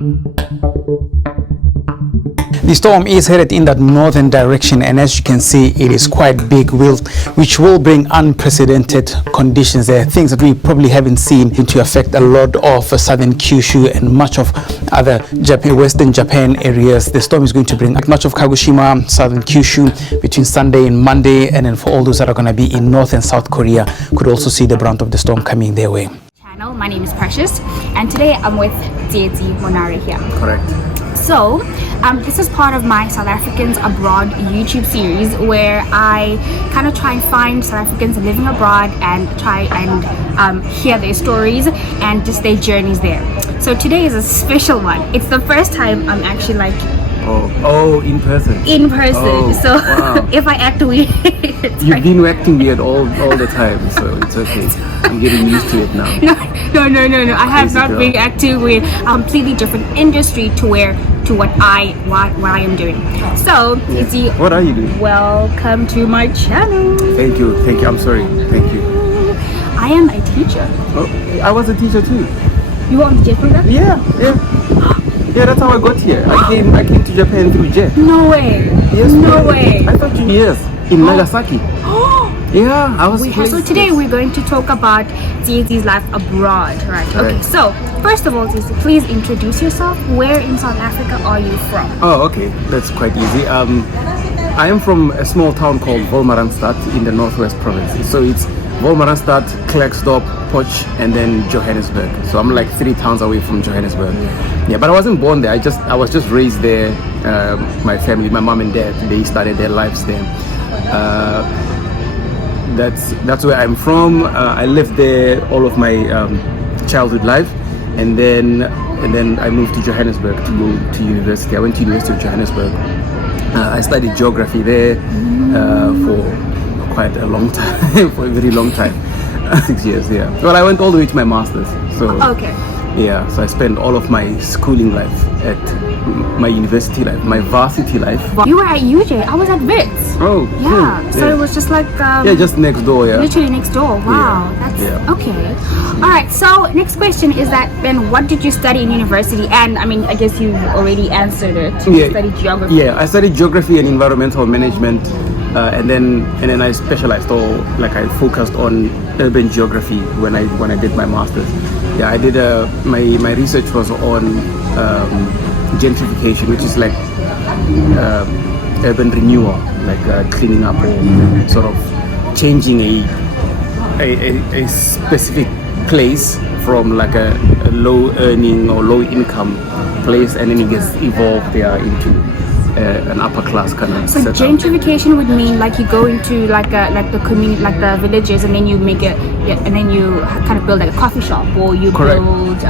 The storm is headed in that northern direction, and as you can see, it is quite big, which will bring unprecedented conditions there, things that we probably haven't seen, to affect a lot of southern Kyushu and much of other western Japan areas. The storm is going to bring much of Kagoshima, southern Kyushu between Sunday and Monday, and then for all those that are going to be in North and South Korea, could also see the brunt of the storm coming their way. My name is Precious, and today I'm with Tsietsi here. Correct. So, this is part of my South Africans Abroad YouTube series, where I kind of try and find South Africans living abroad and try and hear their stories and just their journeys there. So today is a special one. It's the first time I'm actually like in person. So wow. if I act weird, you've been acting weird all the time, so it's okay. I'm getting used to it now. No. I have not been acting with a completely different industry to what I am doing. So, Tsietsi, what are you doing? Welcome to my channel. Thank you. I'm sorry. Thank you. I am a teacher. Oh, I was a teacher too. You were on the jet program? Yeah. Yeah, that's how I got here. I came to Japan through jet. No way. Yes. No way. I thought yes, in Nagasaki. Yeah, I was. So today we're going to talk about Tsietsi's life abroad, right? Okay. So first of all, Tsietsi, please introduce yourself. Where in South Africa are you from? Oh, okay. That's quite easy. I am from a small town called Wolmaranstad in the Northwest Province. So it's Wolmaranstad, Klerksdorp, Potch, and then Johannesburg. So I'm like 3 towns away from Johannesburg. Yeah, but I wasn't born there. I was just raised there. My family, my mom and dad, they started their lives there. That's where I'm from. I lived there all of my childhood life, and then I moved to Johannesburg to go to university. I went to University of Johannesburg. I studied geography there for quite a long time, for a very long time, 6 years. Yeah. Well, I went all the way to my master's. So okay. Yeah. So I spent all of my schooling life at my university life, my varsity life. You were at UJ. I was at Wits. Oh, yeah. Cool. So it was just like just next door. Yeah. Literally next door. Wow. That's okay. All right. So next question is that then what did you study in university? And I mean, I guess you already answered it. You studied geography. Yeah, I studied geography and environmental management, and then I specialized, or like I focused on urban geography when I did my master's. Yeah, I did my research was on gentrification, which is like urban renewal, like cleaning up or sort of changing a specific place from like a low earning or low income place, and then it gets evolved there into an upper class kind of so setup. Gentrification would mean like you go into like the community, like the villages, and then you make it, and then you kind of build like a coffee shop, or you build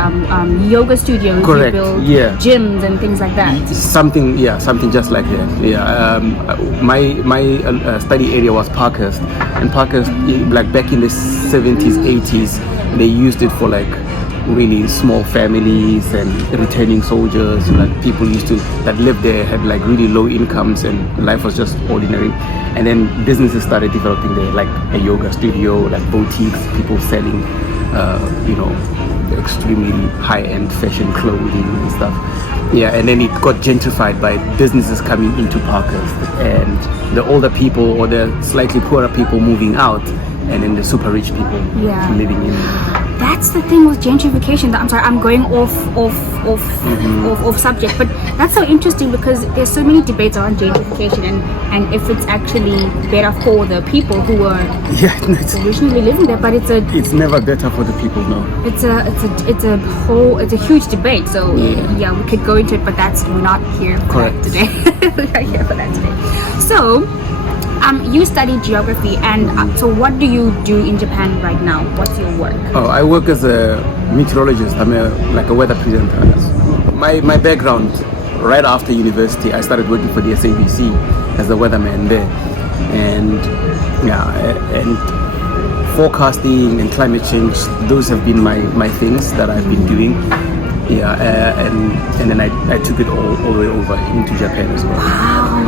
yoga studios, you build gyms and things like that. Something just like that. Yeah. My study area was Parkhurst, and Parkhurst, like back in the 70s, 80s, they used it for like really small families and returning soldiers. Like people that lived there had like really low incomes, and life was just ordinary. And then businesses started developing there, like a yoga studio, like boutiques, people selling extremely high-end fashion clothing and stuff. Yeah, and then it got gentrified by businesses coming into Parkhurst, and the older people or the slightly poorer people moving out, and then the super rich people living in. That's the thing with gentrification. I'm sorry, I'm going off subject, but that's so interesting because there's so many debates around gentrification and if it's actually better for the people who were originally living there. But it's never better for the people. No, it's a huge debate. So we could go into it, but we're not here for that today. We're not here for that today. So. You study geography, and so what do you do in Japan right now? What's your work? Oh, I work as a meteorologist. I'm like a weather presenter. My background, right after university, I started working for the SABC as the weatherman there, and forecasting and climate change. Those have been my things that I've been doing. Yeah, and then I took it all the way over into Japan as well. Wow.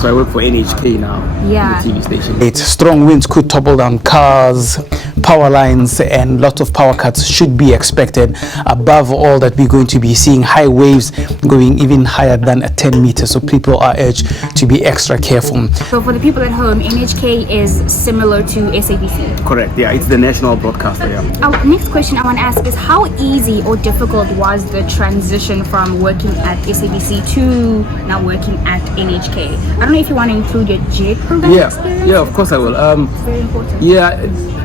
So I work for NHK now, Yeah. the TV station. It's strong winds could topple down cars, power lines, and lots of power cuts should be expected. Above all, that we're going to be seeing high waves going even higher than 10 meters. So people are urged to be extra careful. So for the people at home, NHK is similar to SABC. Correct, yeah, it's the national broadcaster, yeah. Our next question I want to ask is how easy or difficult was the transition from working at SABC to now working at NHK? I don't know if you want to include your JET program experience. Yeah, of course I will. It's very important. Yeah,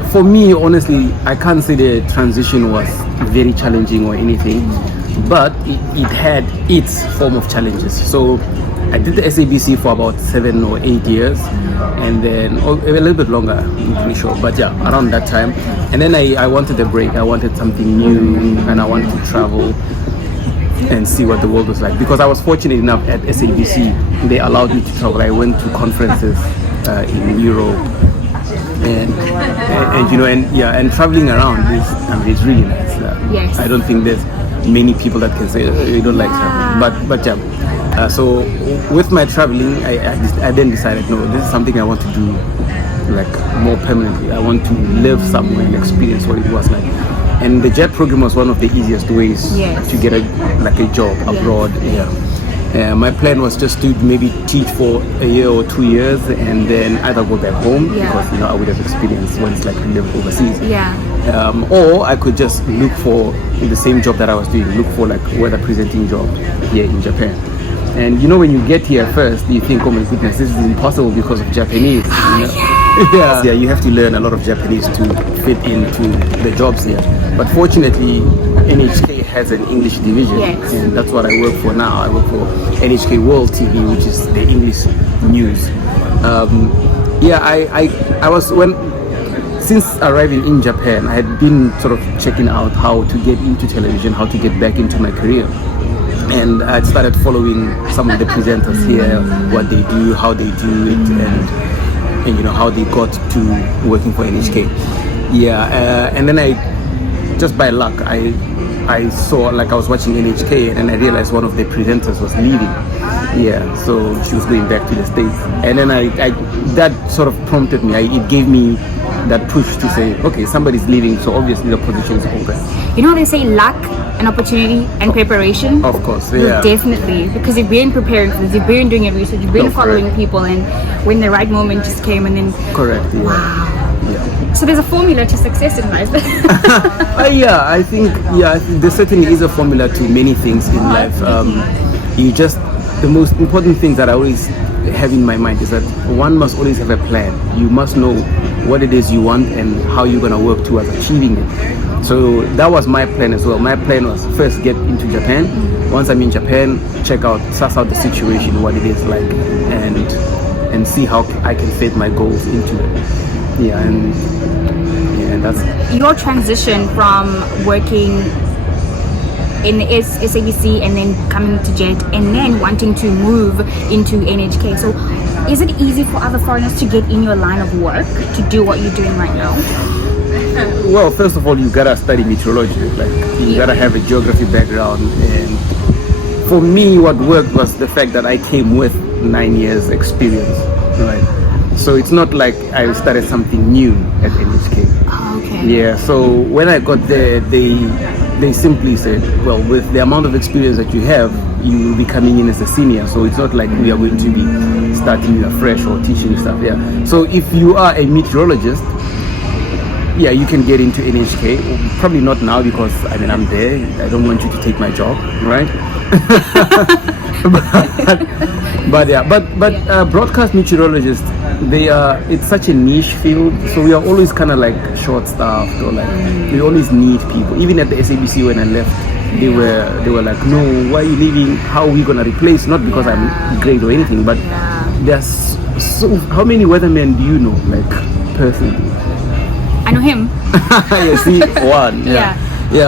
for me, honestly, I can't say the transition was very challenging or anything, but it had its form of challenges. So I did the SABC for about 7 or 8 years, and then a little bit longer, I'm pretty sure, but yeah, around that time. And then I wanted a break. I wanted something new, and I wanted to travel and see what the world was like, because I was fortunate enough at SABC, they allowed me to travel. I went to conferences in Europe, and you know, and traveling around is really nice. Yes. I don't think there's many people that can say you don't like traveling, but yeah. So with my traveling, I then decided, no, this is something I want to do like more permanently. I want to live somewhere and experience what it was like. And the JET program was one of the easiest ways to get a job abroad. Yeah. My plan was just to maybe teach for a year or 2 years, and then either go back home because I would have experienced what it's like to live overseas. Or I could just look for the same job that I was doing, look for like weather presenting job here in Japan. And when you get here first, you think, oh my goodness, this is impossible because of Japanese. Yeah, you have to learn a lot of Japanese to fit into the jobs here. But fortunately, NHK has an English division, and that's what I work for now. I work for NHK World TV, which is the English news. I was since arriving in Japan, I had been sort of checking out how to get into television, how to get back into my career. And I started following some of the presenters here, what they do, how they do it, and how they got to working for NHK. And then just by luck, I saw, like, I was watching NHK, and I realized one of the presenters was leaving. So she was going back to the States, and then that sort of prompted me. It gave me that push to say, okay, somebody's leaving, so obviously the position is open. They say luck, an opportunity, and preparation. Of course, Definitely, because you've been preparing for this, you've been doing your research, you've been following people, and when the right moment just came, and then wow. So there's a formula to success in life. I think there certainly is a formula to many things in life. The most important thing that I always have in my mind is that one must always have a plan. You must know what it is you want and how you're going to work towards achieving it. So that was my plan as well. My plan was first get into Japan. Once I'm in Japan, suss out the situation, what it is like, and see how I can fit my goals into it. And that's your transition from working in SABC and then coming to JET and then wanting to move into NHK. So is it easy for other foreigners to get in your line of work to do what you're doing right now? Well, first of all, you gotta study meteorology. You gotta have a geography background. And for me, what worked was the fact that I came with 9 years experience, right? So it's not like I started something new at NHK. Okay. So when I got there, they simply said, well, with the amount of experience that you have, you will be coming in as a senior. So it's not like we are going to be starting you afresh or teaching you stuff. So if you are a meteorologist, you can get into NHK. Probably not now because I'm there. I don't want you to take my job, right? but broadcast meteorologists, it's such a niche field, so we are always kind of like short-staffed, or like we always need people. Even at the SABC when I left, they were like, no, why are you leaving? How are we gonna replace? Not because I'm great or anything, but there's how many weathermen do you know, like, personally? I know him. See, one.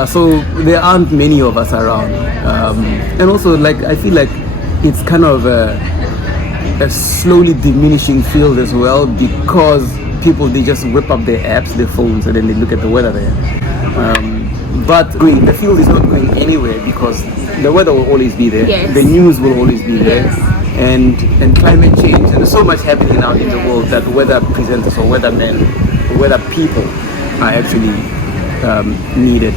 So there aren't many of us around, and also, like, I feel like it's kind of a slowly diminishing field as well, because people, they just whip up their apps, their phones, and then they look at the weather there. But the field is not going anywhere because the weather will always be there. The news will always be there. and climate change, and there's so much happening now in the world that weather presenters or weathermen, weather people are actually needed.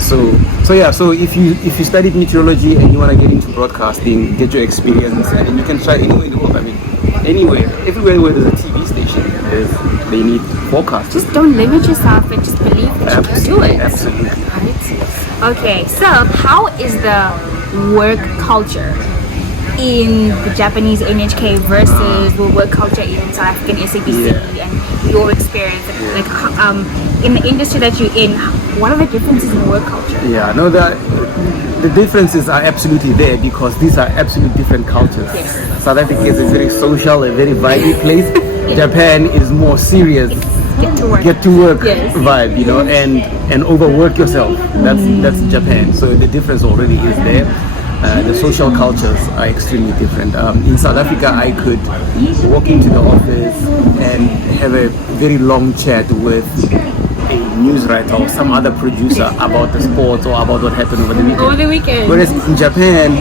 So if you studied meteorology and you want to get into broadcasting, get your experience, and you can try anywhere in the world. I mean, anywhere, everywhere where there's a TV station, they need forecasters. Just don't limit yourself and just believe that you can do it. Absolutely. Right? Okay, so how is the work culture in the Japanese NHK versus the work culture in South African SABC and your experience? Like, in the industry that you're in, what are the differences in work culture? Yeah, no, the differences are absolutely there because these are absolutely different cultures. Yes. South Africa is a very social, a very vibey place. Japan is more serious. Get to work Yes. vibe, you know, and overwork yourself. That's Japan. So the difference already is there. The social cultures are extremely different. In South Africa, I could walk into the office and have a very long chat with a news writer or some other producer about the sports or about what happened over the weekend. Whereas in Japan,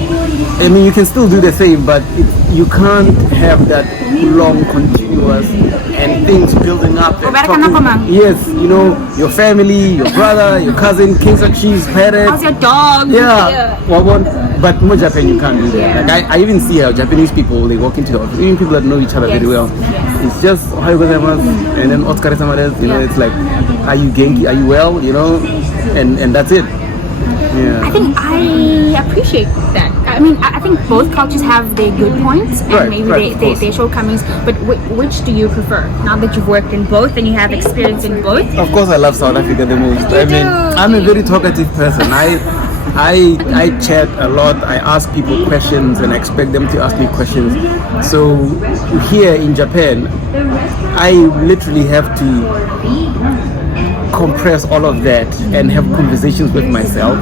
I mean, you can still do the same, but you can't have that long, continuous and things building up. And talking, yes, you know, your family, your brother, your cousin, kings and cheese, parents. How's your dog? Yeah. But more Japan, you can't do that. Like I even see how Japanese people, they walk into the office, even people that know each other very well. It's just ohayou gozaimasu and then otsukaresama desu. You know, it's like, are you genki? Are you well? You know, and that's it. Yeah. I think I appreciate that. I mean, I think both cultures have their good points and maybe their shortcomings. But which do you prefer? Now that you've worked in both and you have experience in both. Of course, I love South Africa the most. I mean, I'm a very talkative person. I chat a lot. I ask people questions and expect them to ask me questions. So here in Japan, I literally have to compress all of that and have conversations with myself.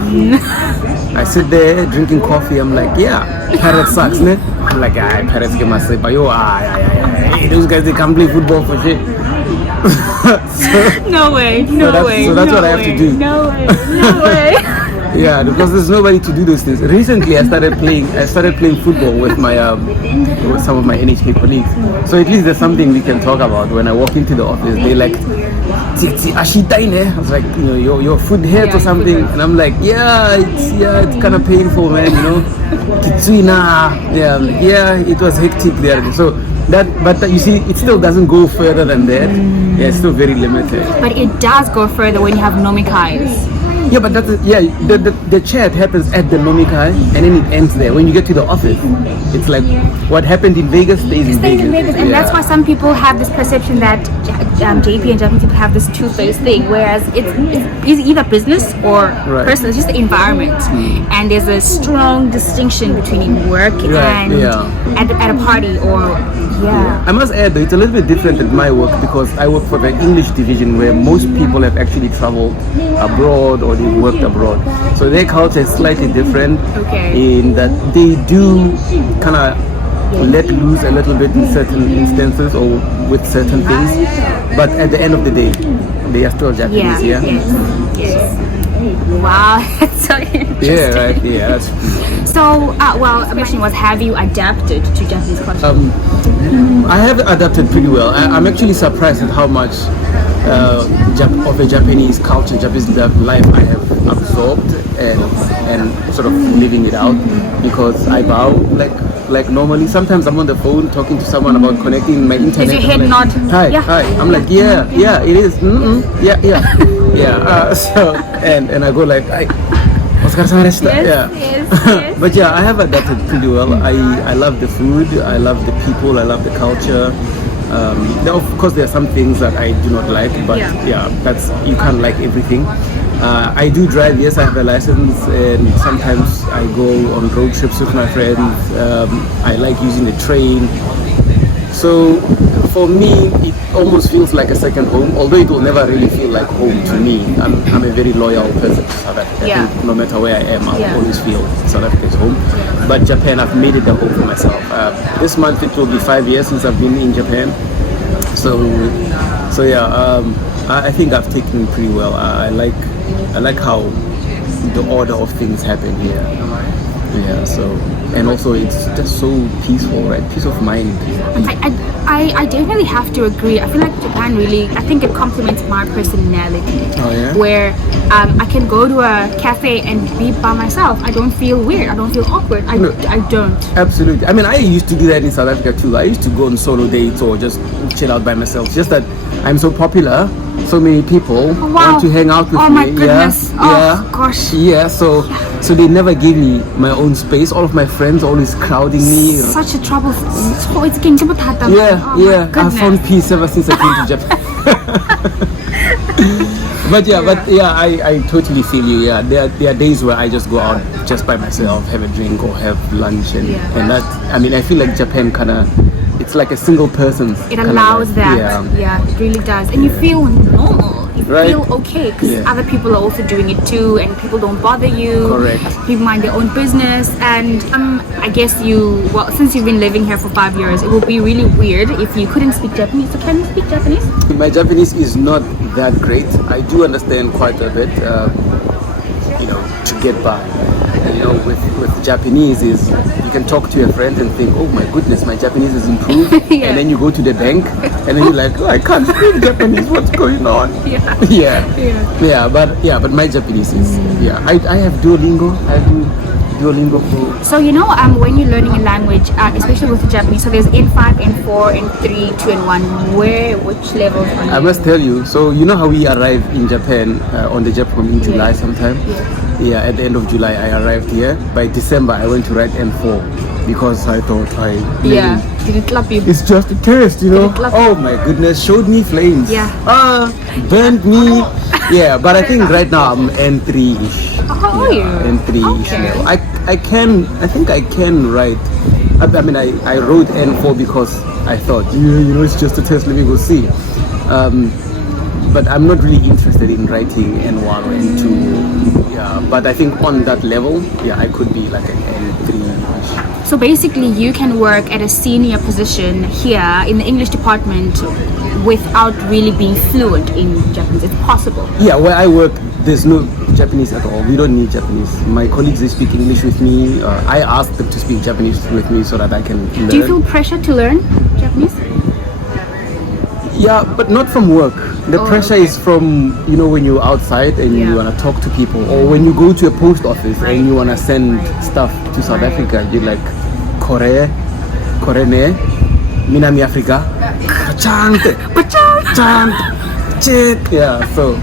I sit there drinking coffee. I'm like, yeah, Pirates sucks, ne? I'm like, Pirates get my sleep. Those guys, they can't play football for shit. No way. So that's what I have to do. No way. Yeah, because there's nobody to do those things. Recently, I started playing football with my with some of my NHK colleagues. So at least there's something we can talk about. When I walk into the office, they like, Tsietsi, ashitai ne? I was like, you know, your foot hurt or something, and I'm like, it's kind of painful, man. You know, kitsui na. Yeah, it was hectic there. So but you see, it still doesn't go further than that. Yeah, it's still very limited. But it does go further when you have nomikais. Yeah, but the chat happens at the nomikai and then it ends there. When you get to the office, it's like what happened in Vegas stays in Vegas. And that's why some people have this perception that JP and Japanese people have this two-faced thing, whereas it's either business or personal. It's just the environment, and there's a strong distinction between work and at a party or. Yeah. I must add though, it's a little bit different at my work because I work for the English division where most people have actually traveled abroad or they've worked abroad. So their culture is slightly different in that they do kind of let loose a little bit in certain instances or with certain things. But at the end of the day, they are still Japanese, Yes. Wow, that's so interesting. Yeah, right. Yeah, that's so, the question was, have you adapted to Japanese culture? I have adapted pretty well. I'm actually surprised at how much of a Japanese culture, Japanese life I have absorbed and sort of living it out because I bow like normally. Sometimes I'm on the phone talking to someone about connecting my internet. Is your head nod? Hi. I'm like, yeah, it is. Yeah. So and I go like, hi. Yes. But yeah, I have adapted pretty well. I love the food, I love the people, I love the culture. Of course, there are some things that I do not like, but that's you can't like everything. I do drive. Yes, I have a license, and sometimes I go on road trips with my friends. I like using the train. So for me, it almost feels like a second home, although it will never really feel like home to me. I'm a very loyal person to South Africa. I think no matter where I am, I'll always feel South Africa is home. But Japan, I've made it a home for myself. This month it will be 5 years since I've been in Japan. So I think I've taken it pretty well. I like how the order of things happen here. Yeah, so, and also it's just so peaceful, right? Peace of mind. I definitely have to agree. I feel like Japan really, I think it complements my personality. Oh, yeah? Where I can go to a cafe and be by myself. I don't feel weird. I don't feel awkward. I don't. Absolutely. I mean, I used to do that in South Africa too. I used to go on solo dates or just chill out by myself. Just that I'm so popular, so many people want to hang out with me. Oh my goodness. Yeah. Oh gosh. Yeah, so they never gave me my own space. All of my friends always crowding me. Such a trouble. It's getting to Yeah, yeah. I found peace ever since I came to Japan. But I totally feel you. Yeah, there are days where I just go out just by myself, have a drink or have lunch, and that. I mean, I feel like Japan it's like a single person. It allows that. Yeah, it really does, and you feel normal. You feel okay because other people are also doing it too, and people don't bother you. Correct. People mind their own business, and I guess since you've been living here for 5 years, it would be really weird if you couldn't speak Japanese. So can you speak Japanese? My Japanese is not that great. I do understand quite a bit, to get by. With Japanese is you can talk to your friend and think, oh my goodness, my Japanese has improved. And then you go to the bank and then you're like, oh, I can't speak Japanese. What's going on? But my Japanese is I have Duolingo. I do Duolingo for. So when you're learning a language, especially with the Japanese, so there's N5, N4, N3, 2, and 1. Which levels are you? I must tell you. So you know how we arrive in Japan on the Japan in July sometime. Yeah, at the end of July I arrived here. By December I went to write N4 because I thought did it clap you? It's just a test, Oh my goodness, showed me flames. Burned me. Yeah, but I think right now I'm N3-ish. How are you? N3-ish now. I think I can write. I mean I wrote N4 because I thought it's just a test, let me go see. But I'm not really interested in writing N1 or N2. Yeah, but I think on that level, I could be like an N3. So basically, you can work at a senior position here in the English department without really being fluent in Japanese. It's possible. Yeah, where I work, there's no Japanese at all. We don't need Japanese. My colleagues, they speak English with me. I ask them to speak Japanese with me so that I can learn. Do you feel pressure to learn Japanese? Yeah, but not from work. The pressure is from, when you're outside and you want to talk to people, or when you go to a post office and you want to send stuff to South Africa, you're like, Kore ne, Minami Africa, Chant, yeah, so.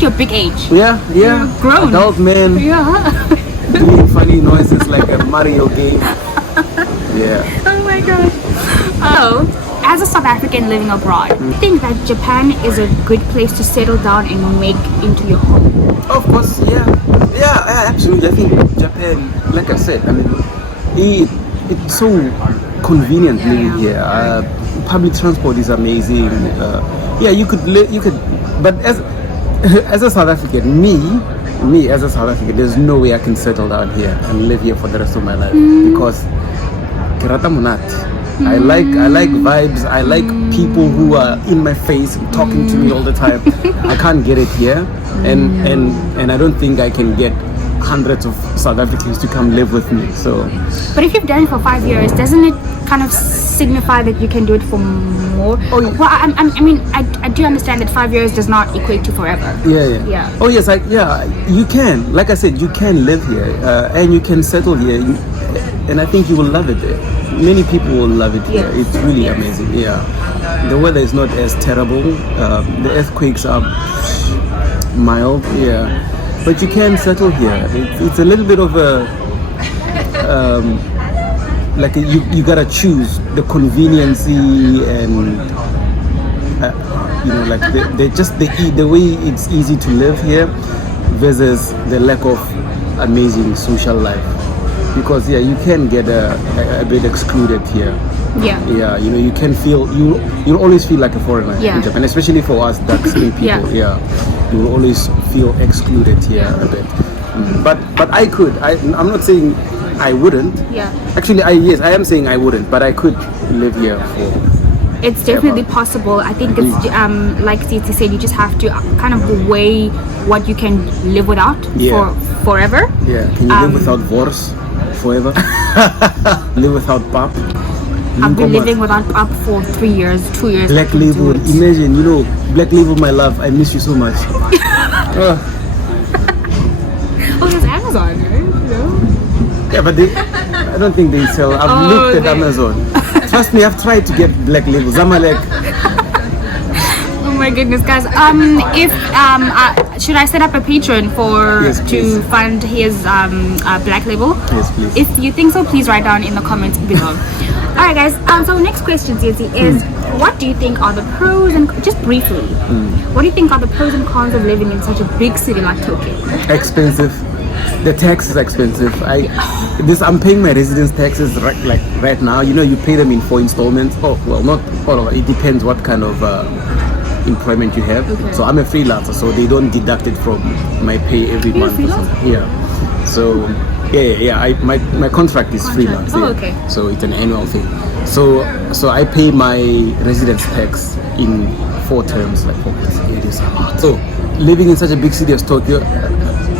You're big age. Yeah. You're grown. Adult man. Yeah. Doing funny noises like a Mario game. Yeah. Oh my gosh. Oh, as a South African living abroad, I think that Japan is a good place to settle down and make into your home. Of course, yeah, absolutely. I think Japan, like I said, I mean, it's so convenient living here. Public transport is amazing. You could, but as a South African, me as a South African, there's no way I can settle down here and live here for the rest of my life because Kirata Munat. I like vibes. I like people who are in my face and talking to me all the time. I can't get it here, and I don't think I can get hundreds of South Africans to come live with me. So, but if you've done it for 5 years, doesn't it kind of signify that you can do it for more? Oh, yeah. Well, I mean, I do understand that 5 years does not equate to forever. Yeah. Oh yes, you can. Like I said, you can live here and you can settle here, and I think you will love it there. Many people will love it here. It's really amazing. Yeah, the weather is not as terrible. The earthquakes are mild. Yeah, but you can settle here. It's a little bit of a you gotta choose the conveniency and the way it's easy to live here versus the lack of amazing social life. Because you can get a bit excluded here. Yeah, you can feel you always feel like a foreigner in Japan, especially for us dark skinned people. Yeah, you will always feel excluded here a bit. But I'm not saying I wouldn't. Yeah. Actually, I am saying I wouldn't, but I could live here for It's definitely possible. I think it's like Tsietsi said, you just have to kind of weigh what you can live without for forever. Yeah, can you live without Wors forever? Live without pap? I've been living without pap for 3 years, 2 years. Black Label, imagine, Black Label, my love, I miss you so much. Oh, there's Amazon, right? Yeah, but I don't think they sell. I've looked at Amazon. Trust me, I've tried to get Black Labels. I'm like, oh my goodness, guys. If should I set up a Patreon to fund his Black Label? Yes, please. If you think so, please write down in the comments below. Alright guys, so next question, Tsietsi, is what do you think are the pros and, just briefly, what do you think are the pros and cons of living in such a big city like Tokyo? Expensive. The tax is expensive. I'm paying my residence taxes right now. You pay them in 4 installments. Oh, well, not all of it. It depends what kind of employment you have. Okay. So I'm a freelancer, so they don't deduct it from my pay every month. Yeah. So my contract is freelance. Oh, okay. So it's an annual thing. So I pay my residence tax in 4 terms, like 4 plus. It is hard. So living in such a big city as Tokyo,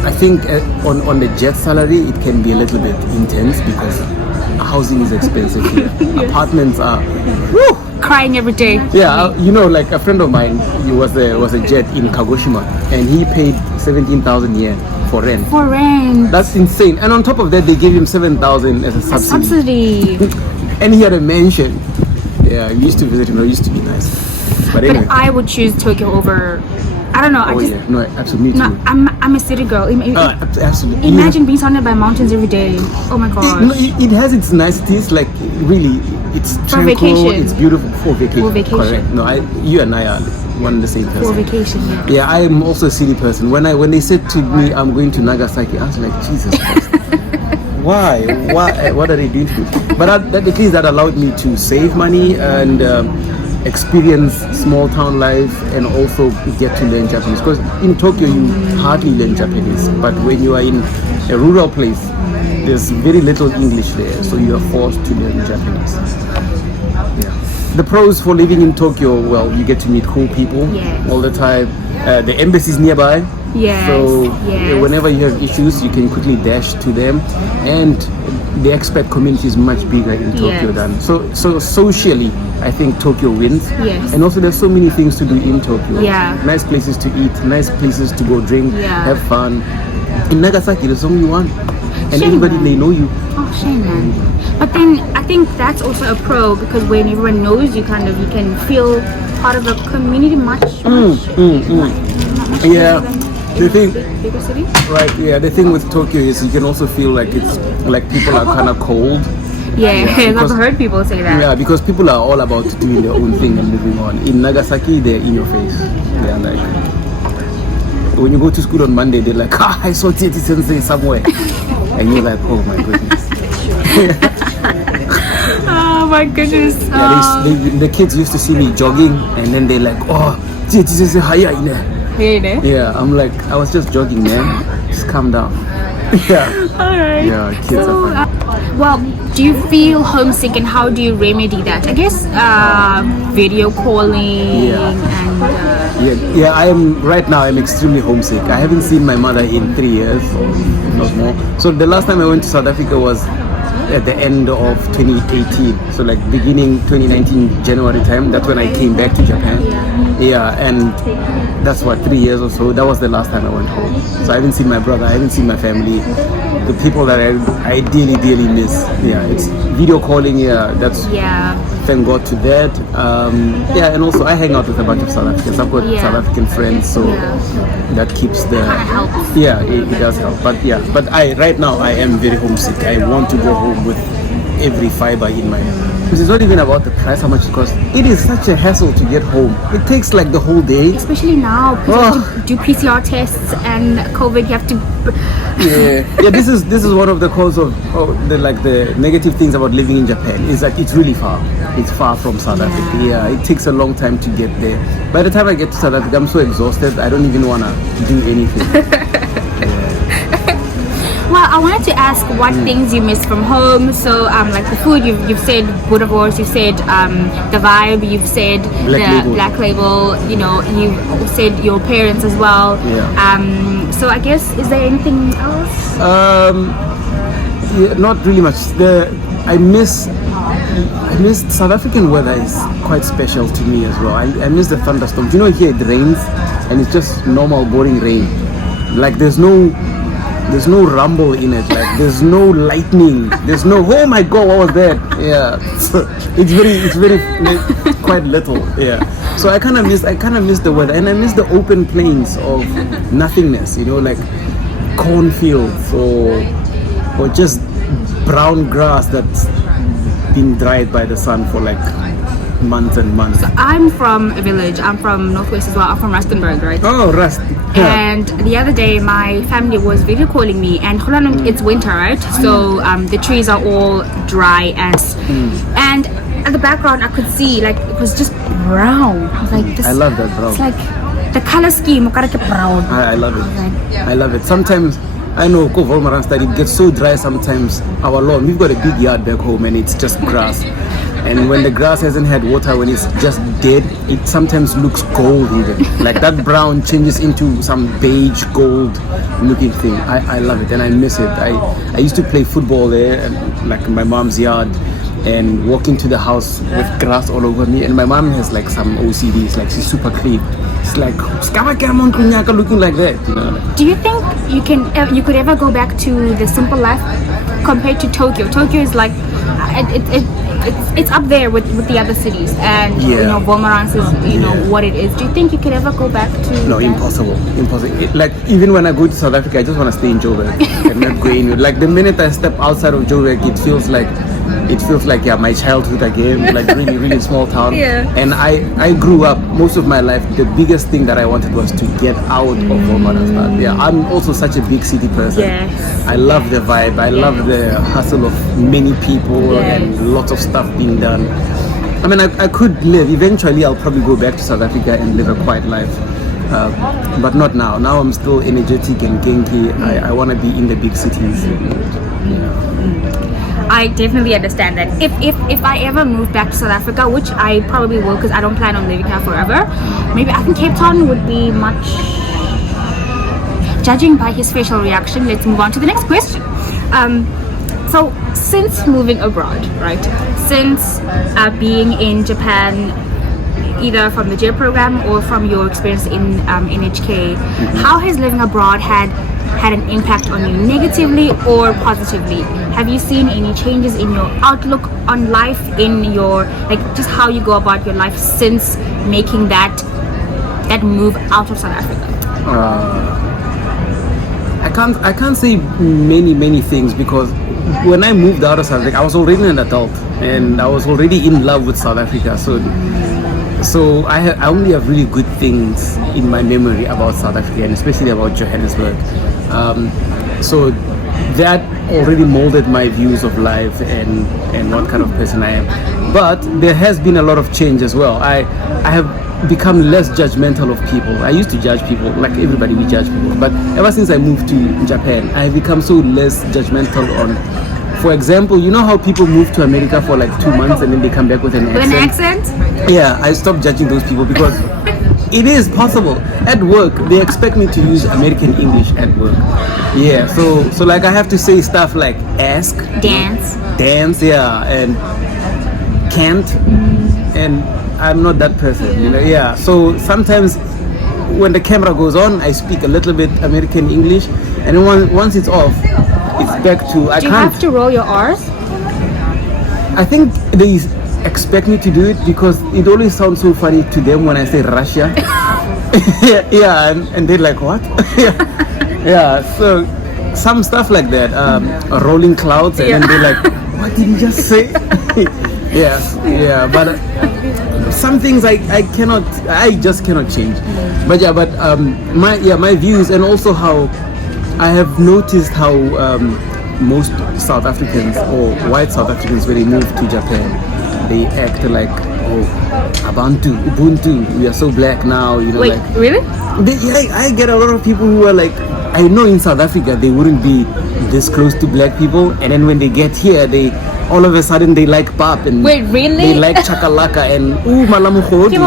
I think on the jet salary it can be a little bit intense because housing is expensive here. Yes. Apartments are crying every day. Yeah, like a friend of mine, he was a jet in Kagoshima, and he paid 17,000 yen for rent. For rent. That's insane. And on top of that, they gave him 7,000 as a subsidy. And he had a mansion. Yeah, I used to visit him. It used to be nice. But anyway. I would choose Tokyo over. I don't know. No, absolutely. No, I'm a city girl. Absolutely. Imagine being surrounded by mountains every day. Oh my god. It has its niceties. Like really, it's tranquil. For vacation. It's beautiful for vacation. For vacation. Correct. No, you and I are one and the same person. For vacation. Yeah. Yeah, I am also a city person. When they said to me, I'm going to Nagasaki, I was like, Jesus Christ. Why? What are they doing to me? But at least that allowed me to save money and experience small town life and also get to learn Japanese. Because in Tokyo, you hardly learn Japanese. But when you are in a rural place, there's very little English there. So you are forced to learn Japanese. Yeah. The pros for living in Tokyo, well, you get to meet cool people all the time. The embassy is nearby. Yes. So whenever you have issues, you can quickly dash to them, and the expat community is much bigger in Tokyo than so socially. I think Tokyo wins. Yes. And also there's so many things to do in Tokyo. Yeah. Nice places to eat, nice places to go drink, have fun. In Nagasaki, there's only one, and everybody they know you. Oh, shame, man. But then I think that's also a pro because when everyone knows you, you can feel part of the community much. Yeah. The thing, bigger city? right? Yeah. The thing with Tokyo is you can also feel like it's like people are kind of cold. Yeah, I've heard people say that. Yeah, because people are all about doing their own thing and moving on. In Nagasaki, they're in your face. They're like, when you go to school on Monday, they're like, I saw Tsietsi Sensei somewhere, and you're like, oh my goodness. Oh my goodness. Yeah, the kids used to see me jogging, and then they're like, oh, Tsietsi Sensei, hiya ine. Yeah, I'm like, I was just jogging, man. Just calm down. Yeah. Alright. Yeah, kids are fun. Well, do you feel homesick and how do you remedy that? I guess video calling and right now I'm extremely homesick. I haven't seen my mother in 3 years, if not more. So the last time I went to South Africa was at the end of 2018, so like beginning 2019 January time. That's when I came back to Japan. Yeah, and that's what, 3 years or so. That was the last time I went home. So I haven't seen my brother, I haven't seen my family, the people that I dearly miss. Yeah, it's video calling. Thank God to that. And also I hang out with a bunch of South Africans. I've got South African friends, so that keeps the it does help. But right now I am very homesick. I want to go home with every fiber in my head. It's not even about the price, how much it costs. It is such a hassle to get home. It takes like the whole day. Especially now, because you have to do PCR tests and COVID, you have to... This is one of the cause of the negative things about living in Japan is that it's really far. It's far from South Africa. Yeah, it takes a long time to get there. By the time I get to South Africa, I'm so exhausted, I don't even want to do anything. Well, I wanted to ask what things you miss from home. So, like the food, you've said boerewors, you've said the vibe, you've said black label. You know, you've said your parents as well. Yeah. So I guess, is there anything else? Yeah, not really much. I miss South African weather is quite special to me as well. I miss the thunderstorms. You know, here it rains and it's just normal, boring rain. Like there's no rumble in it. Like there's no lightning. There's no, oh my god, what was that? Yeah, so it's very quite little. Yeah. So I kind of miss the weather, and I miss the open plains of nothingness. You know, like cornfields or just brown grass that's been dried by the sun for like months and months. So I'm from a village. I'm from Northwest as well. I'm from Rustenburg, right? Oh, Rust. Yeah. And the other day, my family was video calling me, and it's winter, right? So the trees are all dry and at the background I could see like it was just brown. I was like, I love that brown. It's like the color scheme, brown. I love it. I love it. Sometimes I know it gets so dry sometimes. Our lawn, we've got a big yard back home and it's just grass. And when the grass hasn't had water, when it's just dead, it sometimes looks gold even. Like that brown changes into some beige gold looking thing. I love it and I miss it. I used to play football there, and like in my mom's yard, and walk into the house with grass all over me. And my mom has like some OCDs, like she's super clean. It's like looking like that, you know. Do you think you could ever go back to the simple life compared to Tokyo? Tokyo is like it's up there with the other cities, and you know, Vomarans is what it is. Do you think you could ever go back to? No, impossible. Like even when I go to South Africa, I just want to stay in Joburg and not go in. Like the minute I step outside of Joburg, it feels like my childhood again, like really small town. Yeah. And I grew up most of my life. The biggest thing that I wanted was to get out of Vomarans. Yeah, I'm also such a big city person. Yes. I love the vibe. I love the hustle of many people and lots of stuff being done. I mean, I could live. Eventually, I'll probably go back to South Africa and live a quiet life. But not now. Now I'm still energetic and genki. I want to be in the big cities. I definitely understand that. If I ever move back to South Africa, which I probably will because I don't plan on living here forever, maybe I think Cape Town would be much. Judging by his facial reaction, let's move on to the next question. So since moving abroad, right? Since being in Japan, either from the JER program or from your experience in NHK, how has living abroad had an impact on you, negatively or positively? Have you seen any changes in your outlook on life, in your just how you go about your life since making that move out of South Africa? I can't say many things, because when I moved out of South Africa, I was already an adult and I was already in love with South Africa. So I only have really good things in my memory about South Africa, and especially about Johannesburg. So that already molded my views of life and what kind of person I am. But there has been a lot of change as well. I have become less judgmental of people. I used to judge people, like everybody, we judge people. But ever since I moved to Japan, I have become so less judgmental on, for example, you know how people move to America for like 2 months and then they come back with an accent? With an accent? Yeah, I stopped judging those people because it is possible. At work, they expect me to use American English at work. Yeah, so like I have to say stuff like ask, dance, yeah, and can't, and I'm not that person, you know. Yeah, so sometimes when the camera goes on, I speak a little bit American English, and then once it's off, it's back to Do you have to roll your R's? I think they expect me to do it because it always sounds so funny to them when I say Russia. yeah, and they're like, what? yeah, so some stuff like that, rolling clouds, and then they're like, what did you just say? yeah, but some things I just cannot change. But my views, and also how I have noticed how most South Africans or white South Africans, when they move to Japan, they act like, Ubuntu, we are so black now, you know. Wait, like, really? I get a lot of people who are like I know in South Africa they wouldn't be this close to black people, and then when they get here, they all of a sudden they like pap and Wait, really? they like chakalaka and malamukhodi.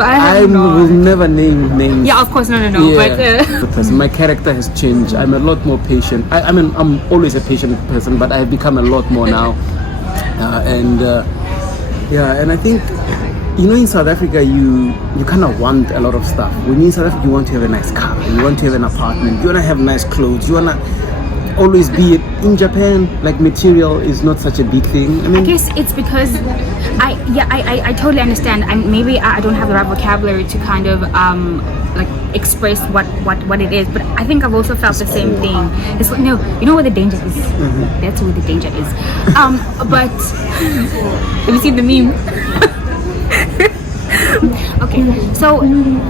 I will never name names. Yeah, of course, no. Yeah. But My character has changed. I'm a lot more patient. I mean, I'm always a patient person, but I've become a lot more now. And I think, in South Africa, you kind of want a lot of stuff. When you're in South Africa, you want to have a nice car, you want to have an apartment, you want to have nice clothes, you want to always be it. In Japan, like, material is not such a big thing. I guess it's because I totally understand, and maybe I don't have the right vocabulary to kind of like express what it is, but I think I've also felt the same thing. It's like, no, you know where the danger is. That's where the danger is. But have you seen the meme? Okay, so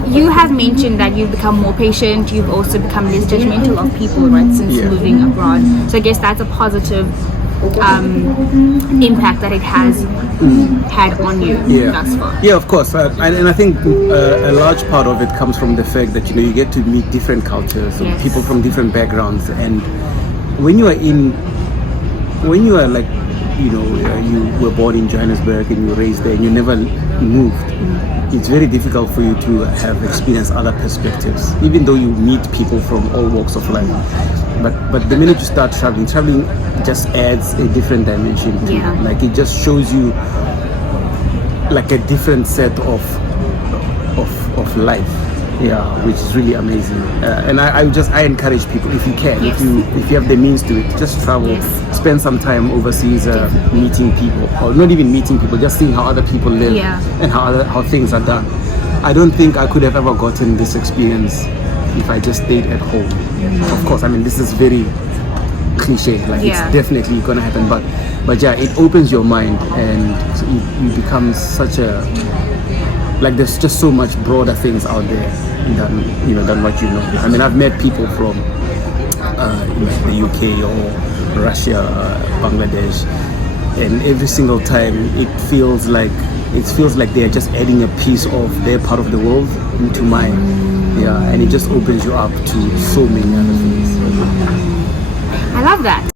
you have mentioned that you've become more patient, you've also become less judgmental of people, right, since moving abroad. So I guess that's a positive impact that it has had on you thus far. Yeah, of course. And I think a large part of it comes from the fact that, you get to meet different cultures, people from different backgrounds. And when you are like, you were born in Johannesburg and you were raised there and you never moved, it's very difficult for you to have experienced other perspectives, even though you meet people from all walks of life. But the minute you start traveling just adds a different dimension to it. Like, it just shows you like a different set of life, which is really amazing. And I encourage people, if you can, if you have the means to it, just travel, spend some time overseas, meeting people, or not even meeting people, just seeing how other people live and how things are done. I don't think I could have ever gotten this experience if I just stayed at home. Of course, I mean, this is very cliche, like it's definitely gonna happen, but yeah, it opens your mind and you become such a, like, there's just so much broader things out there than what you know. I mean, I've met people from the UK or Russia, Bangladesh, and every single time it feels like they're just adding a piece of their part of the world into mine. And it just opens you up to so many other things. I love that.